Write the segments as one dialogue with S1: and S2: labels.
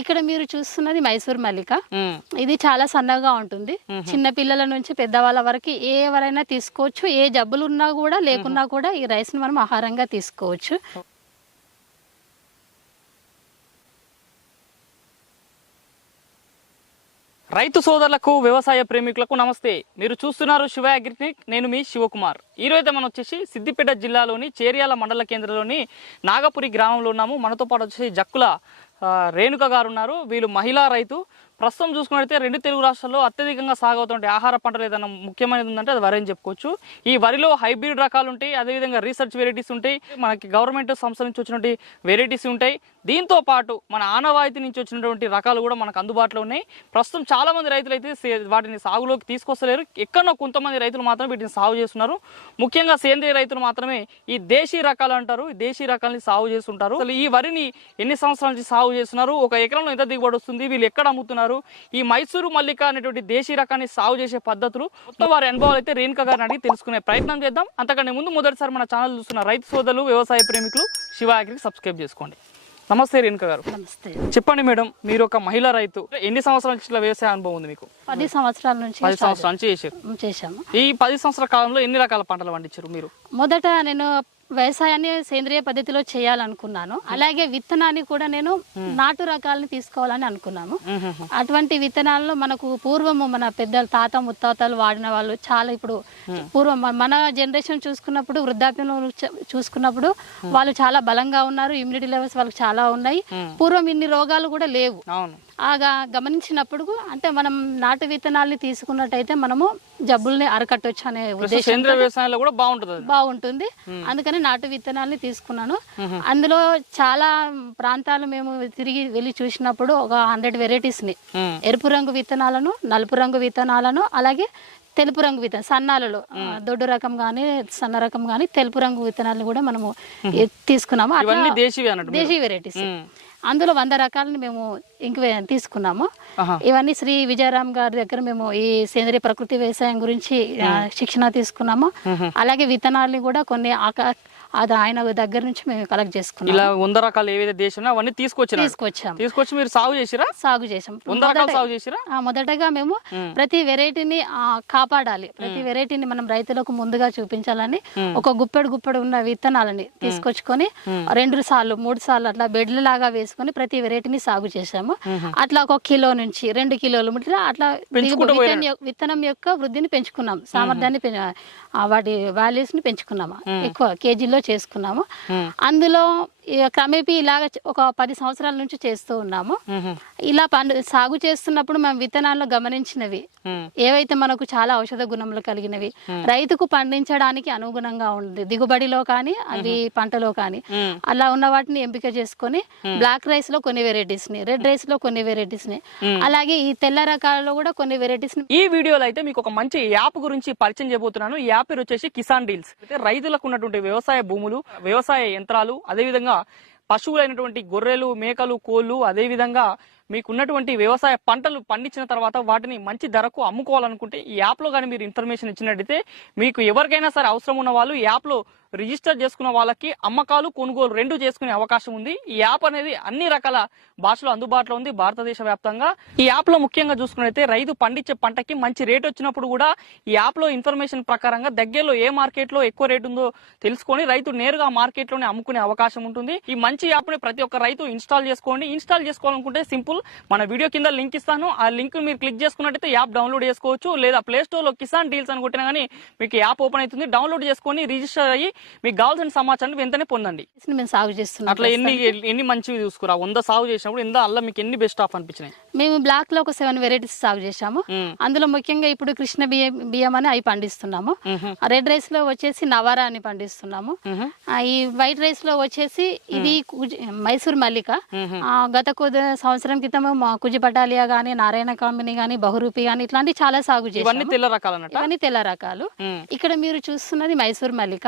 S1: ఇక్కడ మీరు చూస్తున్నది మైసూర్ మల్లిక. ఇది చాలా సన్నగా ఉంటుంది. చిన్న పిల్లల నుంచి పెద్దవాళ్ళ వరకు ఏ ఎవరైనా తీసుకోవచ్చు. ఏ జబ్బులు ఉన్నా కూడా లేకున్నా కూడా ఈ రైస్ని మనం ఆహారంగా తీసుకోవచ్చు.
S2: రైతు సోదరులకు వ్యవసాయ ప్రేమికులకు నమస్తే. మీరు చూస్తున్నారు శివ అగ్రిటెక్. నేను మీ శివకుమార్. ఈ రోజు మనం వచ్చేసి సిద్దిపేట జిల్లాలోని చేర్యాల మండల కేంద్రంలోని నాగపురి గ్రామంలో ఉన్నాము. మనతో పాటు వచ్చేసి జక్కుల రేణుక గారు ఉన్నారు. వీళ్ళు మహిళా రైతు. ప్రస్తుతం చూసుకున్నట్లయితే రెండు తెలుగు రాష్ట్రాల్లో అత్యధికంగా సాగవుతుంటే ఆహార పంటలు ఏదైనా ముఖ్యమైనది ఉందంటే అది వరి అని చెప్పుకోవచ్చు. ఈ వరిలో హైబ్రిడ్ రకాలు ఉంటాయి అదేవిధంగా రీసెర్చ్ వెరైటీస్ ఉంటాయి మనకి గవర్నమెంట్ సంస్థ నుంచి వచ్చినటువంటి వెరైటీస్ ఉంటాయి. దీంతో పాటు మన ఆనవాయితీ నుంచి వచ్చినటువంటి రకాలు కూడా మనకు అందుబాటులో ఉన్నాయి. ప్రస్తుతం చాలా మంది రైతులు అయితే సే- వాటిని సాగులోకి తీసుకొస్తలేరు. ఎక్కడో కొంతమంది రైతులు మాత్రం వీటిని సాగు చేస్తున్నారు. ముఖ్యంగా సేంద్రియ రైతులు మాత్రమే ఈ దేశీ రకాలు అంటారు. ఈ దేశీ రకాలని సాగు చేస్తుంటారు. అసలు ఈ వరిని ఎన్ని సంవత్సరాల నుంచి సాగు చేస్తున్నారు? ఒక ఎకరంలో ఎంత దిగుబడి వస్తుంది? వీళ్ళు ఎక్కడ అమ్ముతున్నారు? ఈ మైసూరు మల్లిక అనేటువంటి దేశీ రకాన్ని సాగు చేసే పద్ధతులు మొత్తం వారి అనుభవాలు అయితే రేణుక గారిని అడిగి తెలుసుకునే ప్రయత్నం చేద్దాం. అంతకంటే ముందు మొదటిసారి మన ఛానల్ చూస్తున్న రైతు సోదరులు వ్యవసాయ ప్రేమికులు శివ అగ్రికి సబ్స్క్రైబ్ చేసుకోండి. నమస్తే రేణుక గారు.
S1: నమస్తే.
S2: చెప్పండి మేడం మీరు ఒక మహిళా రైతు. ఎన్ని సంవత్సరాల నుంచి వ్యవసాయ అనుభవం ఉంది మీకు?
S1: పది సంవత్సరాల నుంచి
S2: పది సంవత్సరాల నుంచి చేశారు.
S1: చేశాము.
S2: ఈ పది సంవత్సరాల కాలంలో ఎన్ని రకాల పంటలు పండించారు మీరు?
S1: మొదట నేను వ్యవసాయాన్ని సేంద్రియ పద్ధతిలో చేయాలనుకున్నాను. అలాగే విత్తనాన్ని కూడా నేను నాటు రకాలని తీసుకోవాలని అనుకున్నాము అటువంటి విత్తనాల్లో మనకు పూర్వము మన పెద్దలు తాత ముత్తాతలు వాడిన వాళ్ళు చాలా ఇప్పుడు పూర్వం మన- జనరేషన్ చూసుకున్నప్పుడు వృద్ధాప్యంలో చూసుకున్నప్పుడు వాళ్ళు చాలా బలంగా ఉన్నారు ఇమ్యూనిటీ లెవెల్స్ వాళ్ళకి చాలా ఉన్నాయి. పూర్వం ఇన్ని రోగాలు కూడా లేవు. గమనించినప్పుడు అంటే మనం నాటు విత్తనాల్ని తీసుకున్నట్టయితే మనము జబ్బుల్ని అరకట్టొచ్చు అనే ఉద్దేశం
S2: వ్యవసాయంలో కూడా బాగుంటుంది
S1: బాగుంటుంది. అందుకని నాటు విత్తనాల్ని తీసుకున్నాను. అందులో చాలా ప్రాంతాలు మేము తిరిగి వెళ్ళి చూసినప్పుడు ఒక హండ్రెడ్ వెరైటీస్ని. ఎరుపు రంగు విత్తనాలను నలుపు రంగు విత్తనాలను అలాగే తెలుపు రంగు విత్తనం సన్నాలలో దొడ్డు రకం కానీ సన్న రకం కానీ తెలుపు రంగు విత్తనాలను కూడా మనము తీసుకున్నాము. దేశీ వెరైటీస్. అందులో వంద రకాలను మేము ఇంక తీసుకున్నాము. ఇవన్నీ శ్రీ విజయరామ్ గారి దగ్గర మేము ఈ సేంద్రియ ప్రకృతి వ్యవసాయం గురించి శిక్షణ తీసుకున్నాము. అలాగే విత్తనాలని కూడా కొన్ని ఆక- అది ఆయన దగ్గర నుంచి మేము కలెక్ట్ చేసుకున్నాము.
S2: ఇలా వంద రకాలు ఏవైతే దేశం అవన్నీ
S1: తీసుకొచ్చాము.
S2: తీసుకొచ్చి మీరు సాగు చేసిరా?
S1: సాగు చేసాం
S2: వంద రకాలు సాగు చేసిరా?
S1: ఆ, మొదటగా మేము ప్రతి వెరైటీని కాపాడాలి. ప్రతి వెరైటీని మనం రైతులకు ముందుగా చూపించాలని ఒక గుప్పెడు గుప్పెడు ఉన్న విత్తనాలని తీసుకొచ్చుకొని రెండు సార్లు మూడు సార్లు అట్లా బెడ్ల లాగా వేసుకొని ప్రతి వెరైటీని సాగు చేసాము అట్లా ఒక కిలో నుంచి రెండు కిలోలు అట్లా విత్తనం యొక్క- వృద్ధిని పెంచుకున్నాం. సామర్థ్యాన్ని వాటి వాల్యూస్ని పెంచుకున్నాము. ఎక్కువ కేజీలో చేసుకున్నాము. అందులో క్రమేపీ ఇలాగ ఒక పది సంవత్సరాల నుంచి చేస్తూ ఉన్నాము. ఇలా పండు సాగు చేస్తున్నప్పుడు మేము విత్తనాల్లో గమనించినవి. ఏవైతే మనకు చాలా ఔషధ గుణములు కలిగినవి రైతుకు పండించడానికి అనుగుణంగా ఉంది. దిగుబడిలో కానీ అవి పంటలో కానీ. అలా ఉన్న వాటిని ఎంపిక చేసుకొని బ్లాక్ రైస్లో కొన్ని వెరైటీస్ని రెడ్ రైస్లో కొన్ని వెరైటీస్ని అలాగే ఈ తెల్ల రకాలలో కూడా కొన్ని వెరైటీస్ని
S2: ఈ వీడియోలో అయితే మీకు ఒక మంచి యాప్ గురించి పరిచయం చేయబోతున్నాను. ఈ యాప్ పేరు వచ్చేసి కిసాన్ డీల్స్. అయితే రైతులకు ఉన్నటువంటి వ్యవసాయ భూములు వ్యవసాయ యంత్రాలు అదేవిధంగా పశువులైనటువంటి గొర్రెలు మేకలు కోళ్ళు అదేవిధంగా మీకున్నటువంటి వ్యవసాయ పంటలు పండించిన తర్వాత వాటిని మంచి ధరకు అమ్ముకోవాలనుకుంటే ఈ యాప్లో కానీ మీరు ఇన్ఫర్మేషన్ ఇచ్చినట్టయితే మీకు ఎవరికైనా సరే అవసరం ఉన్న వాళ్ళు ఈ యాప్లో రిజిస్టర్ చేసుకున్న వాళ్ళకి అమ్మకాలు కొనుగోలు రెండు చేసుకునే అవకాశం ఉంది. ఈ యాప్ అనేది అన్ని రకాల భాషలో అందుబాటులో ఉంది భారతదేశ వ్యాప్తంగా. ఈ యాప్లో ముఖ్యంగా చూసుకున్నట్టయితే రైతు పండించే పంటకి మంచి రేట్ వచ్చినప్పుడు కూడా ఈ యాప్లో ఇన్ఫర్మేషన్ ప్రకారంగా దగ్గరలో ఏ మార్కెట్లో ఎక్కువ రేట్ ఉందో తెలుసుకొని రైతు నేరుగా మార్కెట్లోనే అమ్ముకునే అవకాశం ఉంటుంది. ఈ మంచి యాప్ని ప్రతి ఒక్క రైతు ఇన్స్టాల్ చేసుకోండి. ఇన్స్టాల్ చేసుకోవాలనుకుంటే సింపుల్ మన వీడియో కింద లింక్ ఇస్తాను. ఆ లింక్ మీరు క్లిక్ చేసుకున్నట్టయితే యాప్ డౌన్లోడ్ చేసుకోవచ్చు. లేదా ప్లే స్టోర్లో కిసాన్ డీల్స్ అని కొట్టినా కానీ మీకు యాప్ ఓపెన్ అవుతుంది. డౌన్లోడ్ చేసుకొని రిజిస్టర్ అయ్యి మీకు కావాల్సిన సమాచారాన్ని వెంటనే పొందండి.
S1: మేము సాగు చేస్తున్నాం
S2: అట్లా ఎన్ని ఎన్ని మంచివి చూసుకురా? వంద సాగు చేసినప్పుడు ఎంత అల్ల మీకు ఎన్ని బెస్ట్ ఆఫ్ అనిపించినాయి?
S1: మేము బ్లాక్లో ఒక సెవెన్ వెరైటీస్ సాగు చేశాము. అందులో ముఖ్యంగా ఇప్పుడు కృష్ణ బియ్యం బియ్యం అని అవి పండిస్తున్నాము. రెడ్ రైస్లో వచ్చేసి నవారా అని పండిస్తున్నాము. ఈ వైట్ రైస్లో వచ్చేసి ఇది మైసూర్ మల్లిక. ఆ, గత కొద్ది సంవత్సరం క్రితం మా కుజి పటాలియా గానీ నారాయణ కామిని గానీ బహురూపి గానీ ఇట్లాంటి చాలా సాగు చేశాము.
S2: తెల్ల
S1: ఇవన్నీ తెల్ల రకాలు. ఇక్కడ మీరు చూస్తున్నది మైసూర్ మల్లిక.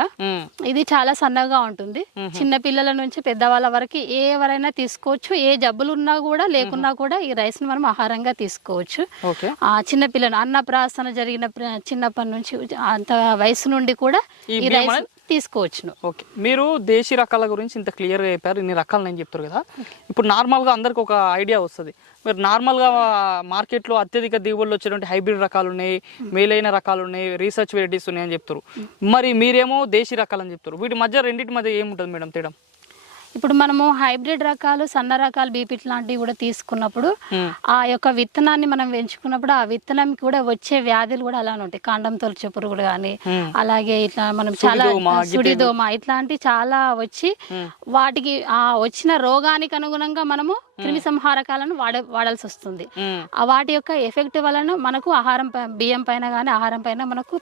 S1: ఇది చాలా సన్నగా ఉంటుంది. చిన్న పిల్లల నుంచి పెద్దవాళ్ళ వరకు ఏ ఎవరైనా తీసుకోవచ్చు. ఏ జబ్బులు ఉన్నా కూడా లేకున్నా కూడా ఈ రైస్ని మనం ఆహారంగా తీసుకోవచ్చు. ఆ చిన్న పిల్లలు అన్నప్రాసన జరిగిన చిన్నప్పటి నుంచి అంత వయసు నుండి కూడా
S2: ఈ
S1: రైస్ తీసుకోవచ్చును.
S2: ఓకే. మీరు దేశీ రకాల గురించి ఇంత క్లియర్గా చెప్పారు ఇన్ని రకాలు నేను చెప్తారు కదా. ఇప్పుడు నార్మల్గా అందరికి ఒక ఐడియా వస్తుంది. మీరు నార్మల్గా మార్కెట్లో అత్యధిక దిగుబడులు వచ్చేటువంటి హైబ్రిడ్ రకాలు ఉన్నాయి మేలైన రకాలు ఉన్నాయి రీసెర్చ్ వెరైటీస్ ఉన్నాయని చెప్తారు. మరి మీరేమో దేశీ రకాలని చెప్తారు. వీటి మధ్య రెండింటి మధ్య ఏముంటుంది మేడం తేడా?
S1: ఇప్పుడు మనము హైబ్రిడ్ రకాలు సన్న రకాలు బీపీట్ లాంటివి కూడా తీసుకున్నప్పుడు. ఆ యొక్క విత్తనాన్ని మనం పెంచుకున్నప్పుడు ఆ విత్తనం కూడా వచ్చే వ్యాధులు కూడా అలానే ఉంటాయి. కాండం తొలచే పురుగులు కానీ. అలాగే ఇట్లా మనం చాలా
S2: సుడిదోమ,
S1: ఇట్లాంటి చాలా వచ్చి వాటికి ఆ వచ్చిన రోగానికి అనుగుణంగా మనము క్రిమి సంహారకాలను వాడ వాడాల్సి వస్తుంది. వాటి యొక్క ఎఫెక్ట్ వలన మనకు ఆహారం బియ్యం పైన కానీ ఆహారం పైన మనకు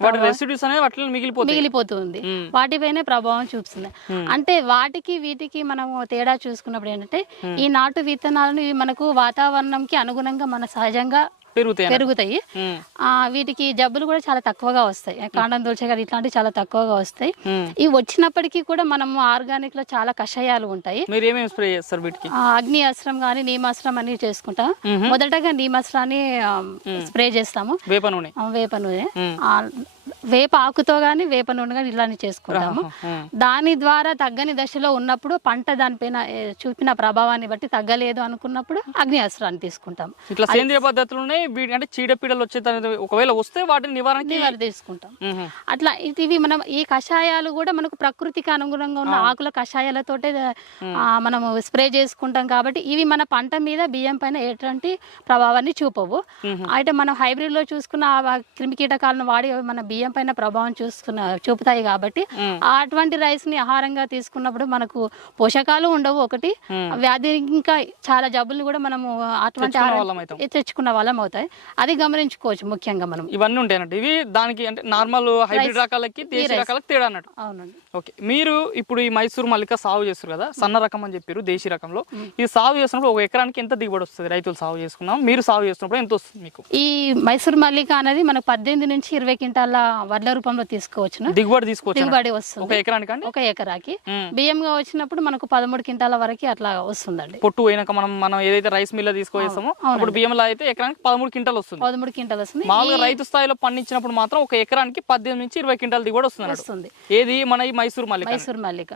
S1: మిగిలిపోతుంది. వాటిపైనే ప్రభావం చూపుతుంది. అంటే వాటికి వీటికి మనము తేడా చూసుకున్నప్పుడు ఏంటంటే ఈ నాటు విత్తనాలను ఇవి మనకు వాతావరణంకి అనుగుణంగా మన సహజంగా
S2: పెరుగుతాయి.
S1: పెరుగుతాయి. వీటికి జబ్బులు కూడా చాలా తక్కువగా వస్తాయి. కాండం దొల్చే గారు ఇట్లాంటివి చాలా తక్కువగా వస్తాయి. ఇవి వచ్చినప్పటికీ కూడా మనము ఆర్గానిక్లో చాలా కషాయాలు ఉంటాయి.
S2: స్ప్రే చేస్తారు వీటికి?
S1: అగ్ని అస్త్రం కానీ నీమాస్త్రం అని చేసుకుంటాం. మొదటగా నీమాస్త్రాన్ని స్ప్రే చేస్తాము.
S2: వేప నూనె.
S1: వేప నూనె. వేప ఆకుతో కానీ వేప నూనె కానీ ఇలానే చేసుకుంటాము. దాని ద్వారా తగ్గని దశలో ఉన్నప్పుడు పంట దానిపైన చూపిన ప్రభావాన్ని బట్టి తగ్గలేదు అనుకున్నప్పుడు అగ్ని అస్త్రాన్ని తీసుకుంటాం.
S2: ఇట్లా సేంద్రియ పద్ధతులు ఉన్నాయి వీటి అంటే చీడపీడలు వచ్చే ఒకవేళ వస్తే వాటిని
S1: నివారణ తీసుకుంటాం. అట్లా ఇవి మనం ఈ కషాయాలు కూడా మనకు ప్రకృతికి అనుగుణంగా ఉన్న ఆకుల కషాయాలతోటే ఆ, మనము స్ప్రే చేసుకుంటాం కాబట్టి ఇవి మన పంట మీద బియ్యం పైన ఎటువంటి ప్రభావాన్ని చూపవు. అయితే మనం హైబ్రిడ్లో చూసుకున్న క్రిమి కీటకాలను వాడి మన బియ్యం పైన ప్రభావం చూసుకున్న చూపుతాయి కాబట్టి అటువంటి రైస్ని ఆహారంగా తీసుకున్నప్పుడు మనకు పోషకాలు ఉండవు ఒకటి. వ్యాధి ఇంకా చాలా జబ్బులు కూడా మనము అటువంటి
S2: తెచ్చుకున్న వాళ్ళం
S1: అవుతాయి. అది గమనించుకోవచ్చు ముఖ్యంగా మనం.
S2: ఇవన్నీ ఉంటాయి ఇవి దానికి అంటే నార్మల్ హైబ్రిడ్ రకాలకి దేశీ రకాలకి తేడా అన్నట్టు.
S1: అవునండి.
S2: ఓకే. మీరు ఇప్పుడు ఈ మైసూర్ మల్లిక సాగు చేస్తారు కదా సన్న రకం అని చెప్పారు దేశీ రకంలో. ఈ సాగు చేసినప్పుడు ఒక ఎకరానికి ఎంత దిగుబడి వస్తుంది? రైతులు సాగు చేసుకున్నాం మీరు సాగు చేసినప్పుడు ఎంత వస్తుంది మీకు?
S1: ఈ మైసూర్ మల్లిక అనేది మనకు పద్దెనిమిది నుంచి ఇరవై క్వింటాల వడ్ల రూపంలో తీసుకోవచ్చును.
S2: దిగుబడి తీసుకోవచ్చు
S1: దిగుబడి
S2: ఒక
S1: వస్తుంది.
S2: ఎకరానికి అండి
S1: ఒక ఎకరాకి. బియ్యంగా వచ్చినప్పుడు మనకు పదమూడు క్వింటాల వరకు అట్లా వస్తుందండి.
S2: పొట్టు పోయినాక మనం మనం ఏదైతే రైస్ మిల్ తీసుకొస్తామో అప్పుడు బియ్యంలో అయితే ఎకరానికి పదమూడు క్వింటాలు వస్తుంది.
S1: పదమూడు క్వింటాలు వస్తుంది.
S2: మామూలుగా రైతు స్థాయిలో పండించినప్పుడు మాత్రం ఒక ఎకరానికి పద్దెనిమిది నుంచి ఇరవై క్వింటాల్ దిగుబడి వస్తుంది.
S1: వస్తుంది.
S2: ఏది? మన ఈ మైసూర్ మల్లిక.
S1: మైసూర్ మల్లిక.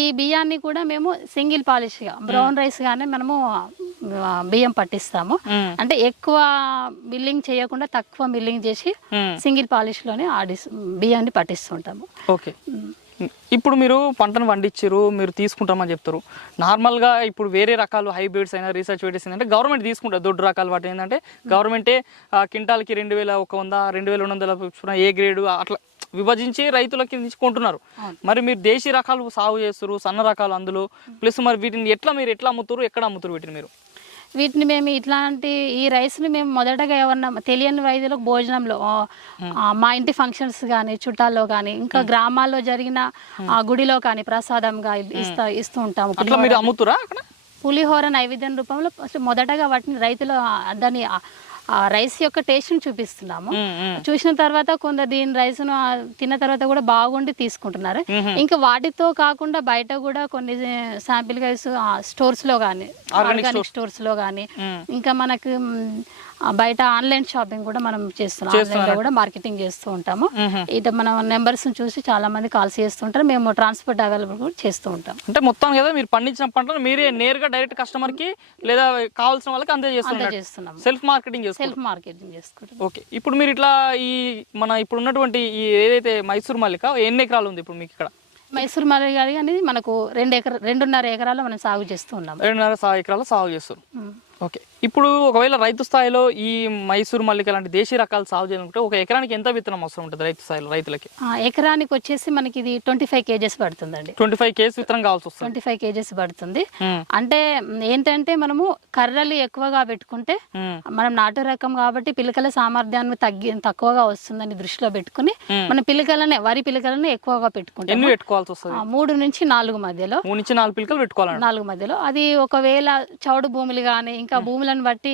S1: ఈ బియ్యాన్ని కూడా మేము సింగిల్ పాలిష్గా బ్రౌన్ రైస్ గానే మనము బియ్యం పట్టిస్తాము. అంటే ఎక్కువ మిల్లింగ్ చేయకుండా తక్కువ మిల్లింగ్ చేసి. సింగిల్ పాలిష్లోనే ఆడి బియ్యాన్ని పట్టిస్తుంటాము.
S2: ఓకే. ఇప్పుడు మీరు పంటను పండించారు మీరు తీసుకుంటామని చెప్తారు నార్మల్గా ఇప్పుడు వేరే రకాలు హైబ్రిడ్స్ అయినా రీసెర్చ్ వెరైటీస్ ఏంటంటే గవర్నమెంట్ తీసుకుంటారు దొడ్డు రకాలు వాటి ఏంటంటే గవర్నమెంటే క్వింటాల్కి రెండు వేల ఒక వంద రెండు వేల రెండు వందల ఏ గ్రేడు అట్లా విభజించి రైతులకి నుంచి కొంటున్నారు. మరి మీరు దేశీ రకాలు సాగు చేస్తారు సన్న రకాలు అందులో ప్లస్ మరి వీటిని ఎట్లా మీరు ఎట్లా అమ్ముతారు ఎక్కడ అమ్ముతారు వీటిని మీరు?
S1: వీటిని మేము ఇట్లాంటి ఈ రైస్ని మేము మొదటగా ఎవరన్నా తెలియని వైద్యులకు భోజనంలో మా ఇంటి ఫంక్షన్స్ కానీ చుట్టాల్లో కానీ ఇంకా గ్రామాల్లో జరిగిన ఆ, గుడిలో కానీ ప్రసాదంగా ఇస్తా ఇస్తూ ఉంటాము.
S2: అమ్ముతురా
S1: పులిహోర నైవేద్యం రూపంలో మొదటగా వాటిని రైతులు దాన్ని రైస్ యొక్క టేస్ట్ని చూపిస్తున్నాము. చూసిన తర్వాత కొందరు దీని రైస్ను ఆ, తిన్న తర్వాత కూడా బాగుండి తీసుకుంటున్నారు. ఇంకా వాటితో కాకుండా బయట కూడా కొన్ని శాంపిల్ రైస్ స్టోర్స్లో కానీ ఆర్గానిక్ స్టోర్స్లో కానీ
S2: మ్మ్.
S1: ఇంకా మనకు బయట ఆన్లైన్ షాపింగ్ కూడా మనం చేస్తున్నాం. ఆన్లైన్లో కూడా మార్కెటింగ్ చేస్తూ ఉంటాము. ఇట మనం నెంబర్స్ చూసి చాలా మంది కాల్స్ చేస్తుంటారు. మేము ట్రాన్స్పోర్ట్ అవైలబుల్ కూడా చేస్తూ ఉంటాం.
S2: అంటే మొత్తం కదా మీరు పండించిన పంటను మీరే నేరుగా డైరెక్ట్ కస్టమర్కి లేదా కావాల్సిన వాళ్ళకి అందజేస్తున్నారు
S1: చేస్తున్నాము
S2: సెల్ఫ్ మార్కెటింగ్ చేసుకో
S1: సెల్ఫ్ మార్కెటింగ్ చేసుకుంటాం
S2: ఓకే. ఇప్పుడు మీరు ఇట్లా ఈ మన ఇప్పుడు ఉన్నటువంటి ఈ ఏదైతే మైసూర్ మల్లిక ఎన్ని ఎకరాలు ఉంది ఇప్పుడు మీకు ఇక్కడ?
S1: మైసూర్ మల్లిగారి అనేది మనకు రెండు ఎకర రెండున్నర ఎకరాలు మనం సాగు చేస్తూ ఉన్నాము
S2: రెండున్నర ఎకరాలు సాగు చేస్తారు
S1: మ్.
S2: ఓకే. ఇప్పుడు ఒకవేళ రైతు స్థాయిలో ఈ మైసూర్ మల్లిక లాంటి దేశీ రకాలు సాగు చేయాలనుకుంటే ఒక ఎకరానికి ఎంత విత్తనం అవసరం ఉంటుంది రైతు స్థాయిలో రైతులకి?
S1: ఎకరానికి వచ్చేసి మనకి ఇది ట్వంటీ ఫైవ్ కేజెస్ పడుతుందండి.
S2: ట్వంటీ ఫైవ్ కేజీ విత్తనం కావాల్సి వస్తుంది.
S1: ట్వంటీ ఫైవ్ కేజెస్ పడుతుంది. అంటే ఏంటంటే మనము కర్రలు ఎక్కువగా పెట్టుకుంటే. మనం నాటు రకం కాబట్టి పిలకల సామర్థ్యాన్ని తగ్గి తక్కువగా వస్తుందని దృష్టిలో పెట్టుకుని. మన పిలకలనే వరి పిలకలనే ఎక్కువగా పెట్టుకుంటాం.
S2: ఎన్ని పెట్టుకోవాల్సి వస్తుంది?
S1: ఆ, మూడు నుంచి నాలుగు మధ్యలో.
S2: మూడు నుంచి నాలుగు పిలకలు పెట్టుకోవాలండి.
S1: నాలుగు మధ్యలో. అది ఒకవేళ చౌడు భూములు కానీ ఇంకా భూములను బట్టి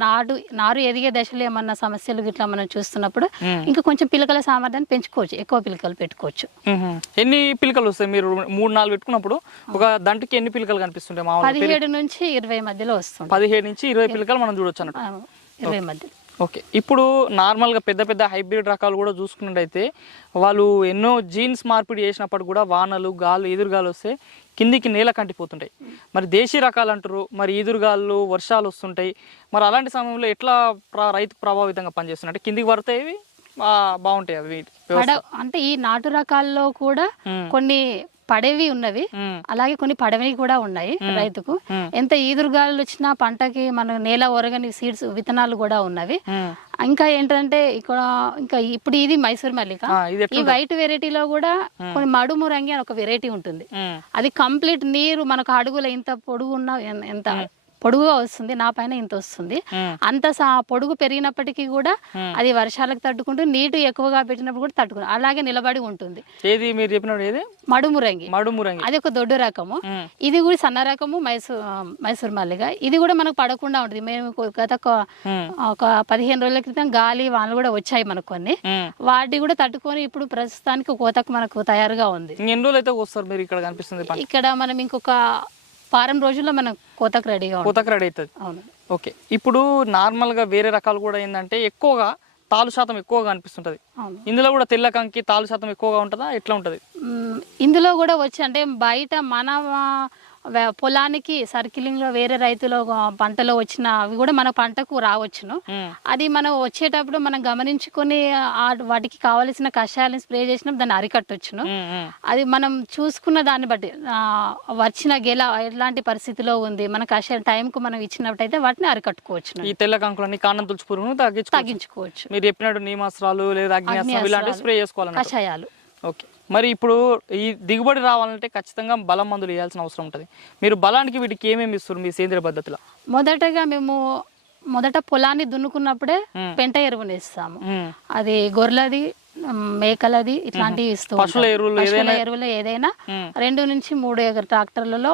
S1: నాడు నారు ఎదిగే దశలో ఏమన్నా సమస్యలు ఇట్లా మనం చూస్తున్నప్పుడు
S2: మ్మ్.
S1: ఇంకా కొంచెం పిలకల సామర్థ్యాన్ని పెంచుకోవచ్చు ఎక్కువ పిలకలు పెట్టుకోవచ్చు.
S2: ఎన్ని పిలకలు వస్తాయి మీరు మూడు నాలుగు పెట్టుకున్నప్పుడు? ఒక దంటికి ఎన్ని పిలకలు కనిపిస్తుంటాయి
S1: పదిహేడు నుంచి ఇరవై మధ్యలో వస్తుంది.
S2: పదిహేడు నుంచి ఇరవై పిలకలు మనం చూడొచ్చు అన్నట్టు.
S1: ఇరవై మధ్య
S2: ఓకే. ఇప్పుడు నార్మల్గా పెద్ద పెద్ద హైబ్రిడ్ రకాలు కూడా చూసుకున్నట్టయితే వాళ్ళు ఎన్నో జీన్స్ మార్పిడి చేసినప్పుడు కూడా వానలు గాలు ఎదురుగాలు వస్తే కిందికి నేల కంటిపోతుంటాయి. మరి దేశీ రకాలు అంటారు మరి ఈదురుగాలు వర్షాలు వస్తుంటాయి. మరి అలాంటి సమయంలో ఎట్లా ప్ర- రైతుకు ప్రభావితంగా పనిచేస్తున్నాయి? అంటే కిందికి పడతాయి ఇవి బాగుంటాయి అవి
S1: అంటే ఈ నాటు రకాల్లో కూడా. కొన్ని పడేవి ఉన్నవి. అలాగే కొన్ని పడవి కూడా ఉన్నాయి రైతుకు. ఎంత ఈదురుగాలు వచ్చినా పంటకి మన నేల ఒరగని సీడ్స్ విత్తనాలు కూడా ఉన్నవి. ఇంకా ఏంటంటే ఇక్కడ ఇంకా ఇప్పుడు ఇది మైసూర్ మల్లిక. ఈ వైట్ వెరైటీలో కూడా కొన్ని మడుము రంగి అని ఒక వెరైటీ ఉంటుంది. అది కంప్లీట్ నీరు మనకు అడుగుల ఇంత పొడుగు ఉన్న ఎన్- ఎంత పొడుగుగా వస్తుంది నా పైన ఇంత వస్తుంది. అంత పొడుగు పెరిగినప్పటికీ కూడా. అది వర్షాలకు తట్టుకుంటూ నీటు ఎక్కువగా పెట్టినప్పుడు కూడా తట్టుకుంటు అలాగే నిలబడి ఉంటుంది.
S2: ఏది మీరు చెప్పినప్పుడు ఏది?
S1: మడుము రంగి
S2: మడుమురంగి.
S1: అది ఒక దొడ్డు రకము. ఇది కూడా సన్న రకము మైసూర్ మైసూర్ మల్లిగ. ఇది కూడా మనకు పడకుండా ఉంటుంది. మేము గత ఒక- పదిహేను రోజుల క్రితం గాలి వానలు కూడా వచ్చాయి మనకు కొన్ని. వాటి కూడా తట్టుకొని ఇప్పుడు ప్రస్తుతానికి కోతకు మనకు తయారుగా ఉంది.
S2: ఇంకెన్ని రోజులు అయితే వస్తారు మీరు ఇక్కడ కనిపిస్తుంది
S1: ఇక్కడ మనం ఇంకొక వారం రోజుల్లో మనం కోతకు రెడీగా ఉంటాం
S2: పూతకు రెడీ అవుతుంది.
S1: అవును.
S2: ఓకే. ఇప్పుడు నార్మల్గా వేరే రకాలు కూడా ఏంటంటే ఎక్కువగా తాలు శాతం ఎక్కువగా అనిపిస్తుంటది. ఇందులో కూడా తెల్ల కంకి తాలు శాతం ఎక్కువగా ఉంటుందా? ఎట్లా ఉంటుంది?
S1: ఇందులో కూడా వచ్చి అంటే బయట మన పొలానికి సర్కిలింగ్లో వేరే రైతుల పంటలో వచ్చిన అవి కూడా మన పంటకు రావచ్చును. అది మనం వచ్చేటప్పుడు మనం గమనించుకొని వాటికి కావలసిన కషాయాలను స్ప్రే చేసినప్పుడు దాన్ని అరికట్టొచ్చును. అది మనం చూసుకున్న దాన్ని బట్టి వచ్చిన గెల ఎలాంటి పరిస్థితిలో ఉంది మన కషాయం టైంకు మనం ఇచ్చినట్టయితే వాటిని అరికట్టుకోవచ్చు
S2: ఈ తెల్ల కంకులన్నీ కాండం తులుచు పురుగును
S1: తగ్గించుకోవచ్చు.
S2: మీరు చెప్పినట్టు నీమాస్త్రాలు లేదా స్ప్రే
S1: కషాయాలు.
S2: ఓకే. మరి ఇప్పుడు ఈ దిగుబడి రావాలంటే ఖచ్చితంగా బలం మందులు వేయాల్సిన అవసరం ఉంటుంది. మీరు బలానికి వీటికి ఏమేమి ఇస్తారు మీ సేంద్రియ పద్ధతిలో?
S1: మొదటగా మేము మొదట పొలాన్ని దున్నుకున్నప్పుడే. పెంట ఎరువుని ఇస్తాము. అది గొర్రెలది మేకలది ఇట్లాంటివి ఇస్తూ ఉంటాం.
S2: పశువుల ఎరువులు
S1: ఏదైనా. రెండు నుంచి మూడు ఎకర ట్రాక్టర్లలో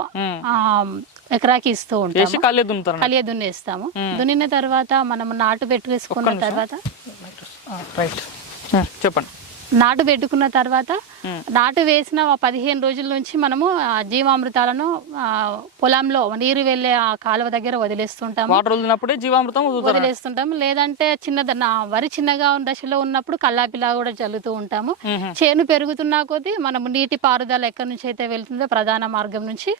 S1: ఎకరాకి ఇస్తూ ఉంటాము.
S2: దున్నుతారు
S1: కలియ దున్నేస్తాము. దున్నిన తర్వాత మనం నాటు పెట్టుకున్న తర్వాత
S2: రైట్. చెప్పండి.
S1: నాటు పెట్టుకున్న తర్వాత. నాటు వేసిన పదిహేను రోజుల నుంచి మనము ఆ జీవామృతాలను పొలంలో నీరు వెళ్ళే ఆ కాలువ దగ్గర వదిలేస్తుంటాము
S2: వాటర్ వదిలినప్పుడే జీవామృతం
S1: వదిలేస్తుంటాము లేదంటే చిన్న వరి చిన్నగా ఉన్న దశలో ఉన్నప్పుడు కల్లాపిలా కూడా చల్లుతూ ఉంటాము. చేను పెరుగుతున్నా కొద్దీ మనము నీటి పారుదల ఎక్కడి నుంచి అయితే వెళ్తుందో ప్రధాన మార్గం నుంచి.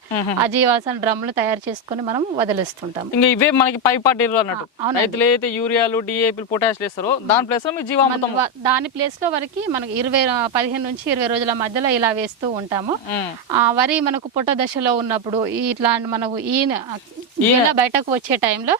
S1: ఆ జీవాసన డ్రమ్ములు తయారు చేసుకొని మనం వదిలేస్తుంటాము
S2: ఇంకా ఇవే మనకి పైపాటి ఎరువులు అన్నట్టు
S1: అవునండి.
S2: రైతులు ఏదైతే యూరియాలు డిఏపి పొటాష్ వేస్తారో దాని ప్లేస్లో జీవామృతం
S1: దాని ప్లేస్లో వరకు మనకి ఇరవై పదిహేను నుంచి ఇరవై రోజుల మధ్యలో ఇలా వేస్తూ ఉంటాము. ఆ. వరి మనకు పుట్ట దశలో ఉన్నప్పుడు ఇట్లాంటి మనకు ఈయన ఈయన బయటకు వచ్చే టైంలో.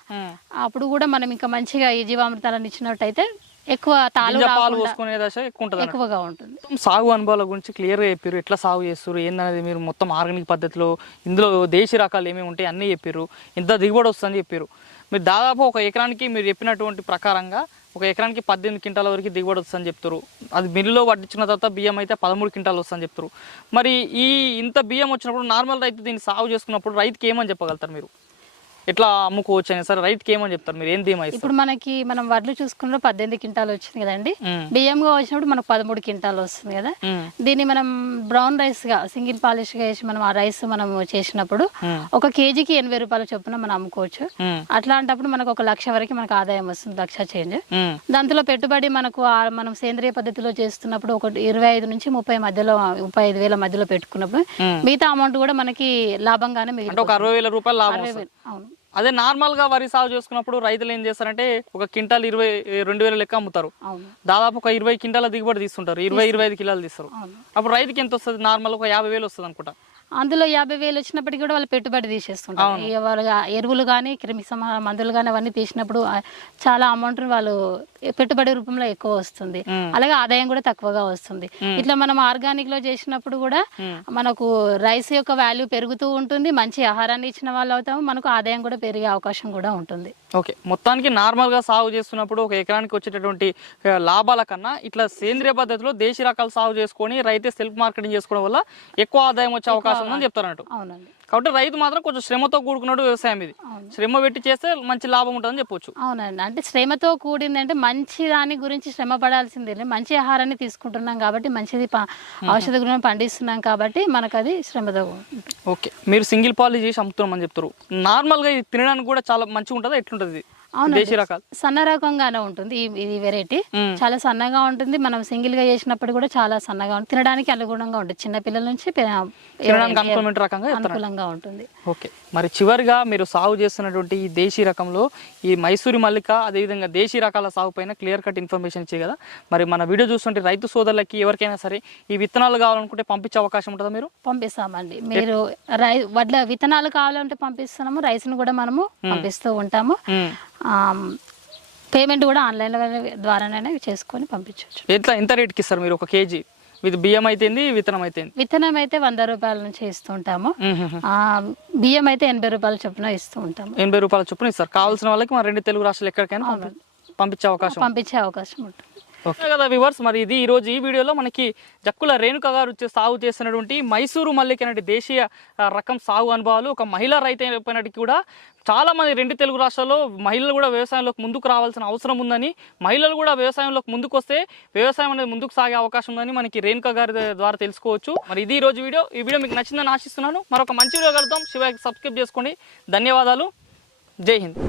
S1: అప్పుడు కూడా మనం ఇంకా మంచిగా ఈ జీవామృతాలను ఇచ్చినట్టయితే ఎక్కువ తాలు
S2: పాలు పోసుకునే దశ ఎక్కువ ఉంటుంది
S1: ఎక్కువగా ఉంటుంది.
S2: సాగు అనుభవాల గురించి క్లియర్గా చెప్పారు ఎట్లా సాగు చేస్తారు ఏందనేది మీరు మొత్తం ఆర్గానిక్ పద్ధతిలో ఇందులో దేశీ రకాలు ఏమేమి ఉంటాయి అన్నీ చెప్పారు ఇంత దిగుబడి వస్తుందని చెప్పారు మీరు దాదాపు ఒక ఎకరానికి మీరు చెప్పినటువంటి ప్రకారంగా ఒక ఎకరానికి పద్దెనిమిది క్వింటాల వరకు దిగుబడి వస్తుందని చెప్తారు. అది మిల్లులో పట్టించిన తర్వాత బియ్యం అయితే పదమూడు క్వింటాలు వస్తుందని చెప్తారు. మరి ఈ ఇంత బియ్యం వచ్చినప్పుడు నార్మల్ రైతు దీన్ని సాగు చేసుకున్నప్పుడు రైతుకి ఏమని చెప్పగలుగుతారు మీరు? ఎట్లా అమ్ముకోవచ్చు అని సరే రైతుకి ఏమని చెప్తారు మీరు ఏం ధీమా
S1: ఇప్పుడు మనకి మనం వడ్లు చూసుకున్న పద్దెనిమిది క్వింటాలు వచ్చింది కదండి. బియ్యంగా వచ్చినప్పుడు మనకు పదమూడు క్వింటాలు వస్తుంది కదా. దీన్ని మనం బ్రౌన్ రైస్గా సింగిల్ పాలిష్గా వేసి మనం ఆ రైస్ మనం చేసినప్పుడు. ఒక కేజీకి ఎనభై రూపాయల చొప్పున మనం అమ్ముకోవచ్చు
S2: మ్మ్.
S1: అట్లాంటప్పుడు మనకు ఒక లక్ష వరకు మనకు ఆదాయం వస్తుంది లక్ష చేంజ్. దాంట్లో పెట్టుబడి మనకు మనం సేంద్రియ పద్ధతిలో చేస్తున్నప్పుడు ఒక ఇరవై ఐదు నుంచి ముప్పై మధ్యలో ముప్పై ఐదు వేల మధ్యలో పెట్టుకున్నప్పుడు. మిగతా అమౌంట్ కూడా మనకి లాభంగానే
S2: ఒక అరవై వేల రూపాయలు లాభం
S1: అవును
S2: అదే నార్మల్గా వరి సాగు చేసుకున్నప్పుడు రైతులు ఏం చేస్తారంటే ఒక క్వింటాల్ ఇరవై రెండు వేల లెక్క అమ్ముతారు. దాదాపు ఒక ఇరవై క్వింటాల దిగుబడి తీస్తుంటారు. ఇరవై ఇరవై ఐదు కిలోలు తీస్తారు. అప్పుడు రైతుకి ఎంత వస్తుంది? నార్మల్ ఒక యాభై వేలు వస్తుంది అనుకుంటా
S1: అందులో యాభై వేలు వచ్చినప్పటికీ కూడా వాళ్ళు పెట్టుబడి తీసేస్తుంటారు. ఇక వాళ్ళ ఎరువులు కానీ క్రిమి సంహార మందులు కానీ అవన్నీ తీసినప్పుడు చాలా అమౌంట్ వాళ్ళు పెట్టుబడి రూపంలో ఎక్కువ వస్తుంది. అలాగే ఆదాయం కూడా తక్కువగా వస్తుంది. ఇట్లా మనం ఆర్గానిక్లో చేసినప్పుడు కూడా మనకు రైస్ యొక్క వాల్యూ పెరుగుతూ ఉంటుంది. మంచి ఆహారాన్ని ఇచ్చిన వాళ్ళు అవుతాము. మనకు ఆదాయం కూడా పెరిగే అవకాశం కూడా ఉంటుంది.
S2: ఓకే. మొత్తానికి నార్మల్గా సాగు చేస్తున్నప్పుడు ఒక ఎకరానికి వచ్చేటటువంటి లాభాల కన్నా ఇట్లా సేంద్రియ పద్ధతిలో దేశీ రకాలు సాగు చేసుకొని రైతే సెల్ఫ్ మార్కెటింగ్ చేసుకోవడం వల్ల ఎక్కువ ఆదాయం వచ్చే అవకాశం ఉందని చెప్తారు అన్నట్టు
S1: అవునండి.
S2: కాబట్టి రైతు మాత్రం కొంచెం శ్రమతో కూడుకున్నాడు వ్యవసాయం ఇది. శ్రమ పెట్టి చేస్తే మంచి లాభం ఉంటుందని చెప్పొచ్చు
S1: అవునండి అంటే శ్రమతో కూడింది అంటే మంచి దాని గురించి శ్రమ పడాల్సిందే. మంచి ఆహారాన్ని తీసుకుంటున్నాం కాబట్టి మంచిది ఔషధ గుణం పండిస్తున్నాం కాబట్టి మనకు అది శ్రమతో.
S2: ఓకే మీరు సింగిల్ పాలి చేసి అమ్ముతున్నామని చెప్తారు నార్మల్గా ఇది తినడానికి కూడా చాలా మంచిగా ఉంటుందా ఎట్లుంటుంది. దేశీ రకాలు.
S1: సన్న రకంగానే ఉంటుంది ఇది వెరైటీ. చాలా సన్నగా ఉంటుంది. మనం సింగిల్గా చేసినప్పుడు కూడా చాలా సన్నగా ఉంటుంది. తినడానికి అనుగుణంగా ఉంటుంది. చిన్న పిల్లల నుంచి అనుకూలంగా ఉంటుంది.
S2: ఓకే. మరి చివరిగా మీరు సాగు చేస్తున్నటువంటి ఈ దేశీ రకంలో ఈ మైసూరి మల్లిక అదేవిధంగా దేశీ రకాల సాగు పైన క్లియర్ కట్ ఇన్ఫర్మేషన్ ఇచ్చే కదా. మరి మన వీడియో చూస్తుంటే రైతు సోదరులకి ఎవరికైనా సరే ఈ విత్తనాలు కావాలనుకుంటే పంపించే అవకాశం ఉంటుందా మీరు?
S1: పంపిస్తామండి. మీరు రై వడ్ల విత్తనాలు కావాలంటే పంపిస్తున్నాము. రైస్ను కూడా మనము పంపిస్తూ ఉంటాము. పేమెంట్ కూడా ఆన్లైన్ ద్వారానే చేసుకొని పంపించవచ్చు
S2: ఎట్లా ఎంత రేట్కి ఇస్తారు మీరు ఒక కేజీ? ఇది బియ్యం అయితేంది విత్తనం అయితేంది
S1: విత్తనం అయితే వంద రూపాయల నుంచి ఇస్తూ ఉంటాము. బియ్యం అయితే ఎనభై రూపాయల చొప్పున ఇస్తూ ఉంటాము.
S2: ఎనభై రూపాయల చొప్పున ఇస్తారు. కావాల్సిన వాళ్ళకి మన రెండు తెలుగు రాష్ట్రాలు ఎక్కడికైనా పంపి- పంపించే అవకాశం.
S1: పంపించే అవకాశం ఉంటుంది.
S2: కదా వివర్స్ మరి ఇది ఈ రోజు ఈ వీడియోలో మనకి జక్కుల రేణుక గారు సాగు చేస్తున్నటువంటి మైసూరు మల్లిక అనే దేశీయ రకం సాగు అనుభవాలు. ఒక మహిళా రైతు అయినప్పటికీ కూడా చాలా మంది రెండు తెలుగు రాష్ట్రాల్లో మహిళలు కూడా వ్యవసాయంలోకి ముందుకు రావాల్సిన అవసరం ఉందని మహిళలు కూడా వ్యవసాయంలోకి ముందుకు వస్తే వ్యవసాయం అనేది ముందుకు సాగే అవకాశం ఉందని మనకి రేణుక గారి ద్వారా తెలుసుకోవచ్చు. మరి ఇది ఈ రోజు వీడియో. ఈ వీడియో మీకు నచ్చిందని ఆశిస్తున్నాను. మరొక మంచి వీడియో కలుద్దాం. శివాకి సబ్స్క్రైబ్ చేసుకోండి. ధన్యవాదాలు. జై హింద్.